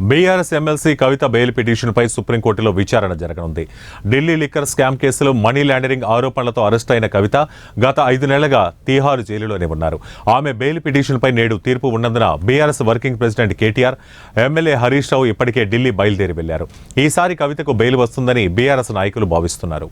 BRS MLC కవిత bail పిటిషన్పై సుప్రీంకోర్టులో విచారణ జరగనుంది. ఢిల్లీ లిక్కర్ స్కామ్ కేసులో మనీ లాండరింగ్ ఆరోపణలతో అరెస్ట్ అయిన కవిత గత 5 నెలలుగా తీహారు జైలులోనే ఉన్నారు. ఆమె బెయిల్ పిటిషన్పై నేడు తీర్పు ఉన్నందున BRS working president KTR, MLA Harish Rao ఇప్పటికే ఢిల్లీ బయలుదేరి వెళ్లారు. ఈసారి కవితకు బెయిల్ వస్తుందని బీఆర్ఎస్ నాయకులు భావిస్తున్నారు.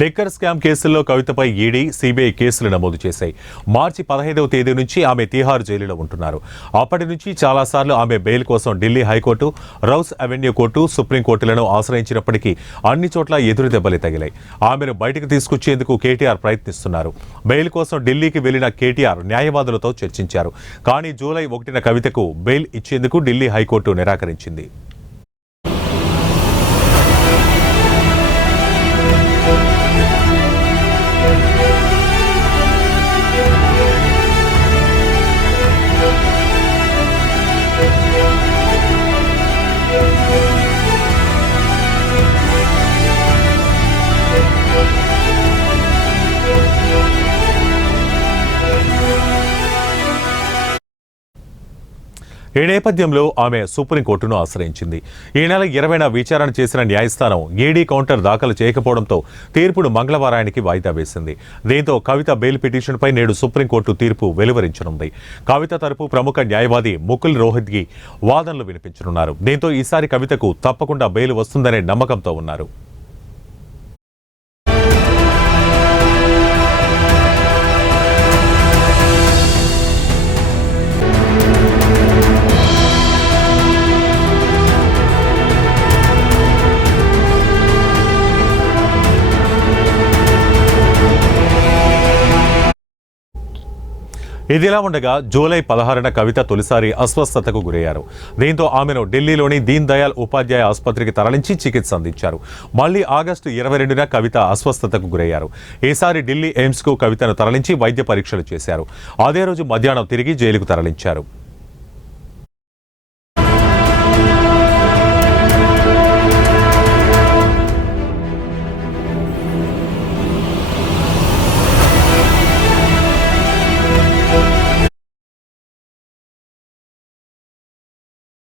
లిక్కర్ స్కామ్ కేసుల్లో కవితపై ఈడీ, సిబిఐ కేసులు నమోదు చేశాయి. మార్చి 15వ తేదీ నుంచి ఆమె తీహార్ జైలులో ఉంటున్నారు. అప్పటి నుంచి చాలాసార్లు ఆమె బెయిల్ కోసం Delhi high court, Rouse Avenue court, సుప్రీంకోర్టులను ఆశ్రయించినప్పటికీ అన్ని చోట్ల ఎదురు దెబ్బలే తగిలాయి. ఆమెను బయటకు తీసుకొచ్చేందుకు కేటీఆర్ ప్రయత్నిస్తున్నారు. బెయిల్ కోసం ఢిల్లీకి వెళ్లిన కేటీఆర్ న్యాయవాదులతో చర్చించారు. కానీ జూలై 1న కవితకు బెయిల్ ఇచ్చేందుకు ఢిల్లీ హైకోర్టు నిరాకరించింది. ఈ నేపథ్యంలో ఆమె సుప్రీంకోర్టును ఆశ్రయించింది. ఈ నెల 20న విచారణ చేసిన న్యాయస్థానం ఈడీ కౌంటర్ దాఖలు చేయకపోవడంతో తీర్పును మంగళవారానికి వాయిదా వేసింది. దీంతో కవిత బెయిల్ పిటిషన్పై నేడు సుప్రీంకోర్టు తీర్పు వెలువరించనుంది. కవిత తరపు ప్రముఖ న్యాయవాది ముకుల్ రోహత్గి వాదనలు వినిపించనున్నారు. దీంతో ఈసారి కవితకు తప్పకుండా బెయిల్ వస్తుందనే నమ్మకంతో ఉన్నారు. ఇదిలా ఉండగా జూలై 16న కవిత తొలిసారి అస్వస్థతకు గురయ్యారు. దీంతో ఆమెను ఢిల్లీలోని దీన్ దయాళ్ ఉపాధ్యాయ ఆసుపత్రికి తరలించి చికిత్స అందించారు. మళ్లీ ఆగస్టు 22న కవిత అస్వస్థతకు గురయ్యారు. ఈసారి ఢిల్లీ ఎయిమ్స్కు కవితను తరలించి వైద్య పరీక్షలు చేశారు. అదే రోజు మధ్యాహ్నం తిరిగి జైలుకు తరలించారు.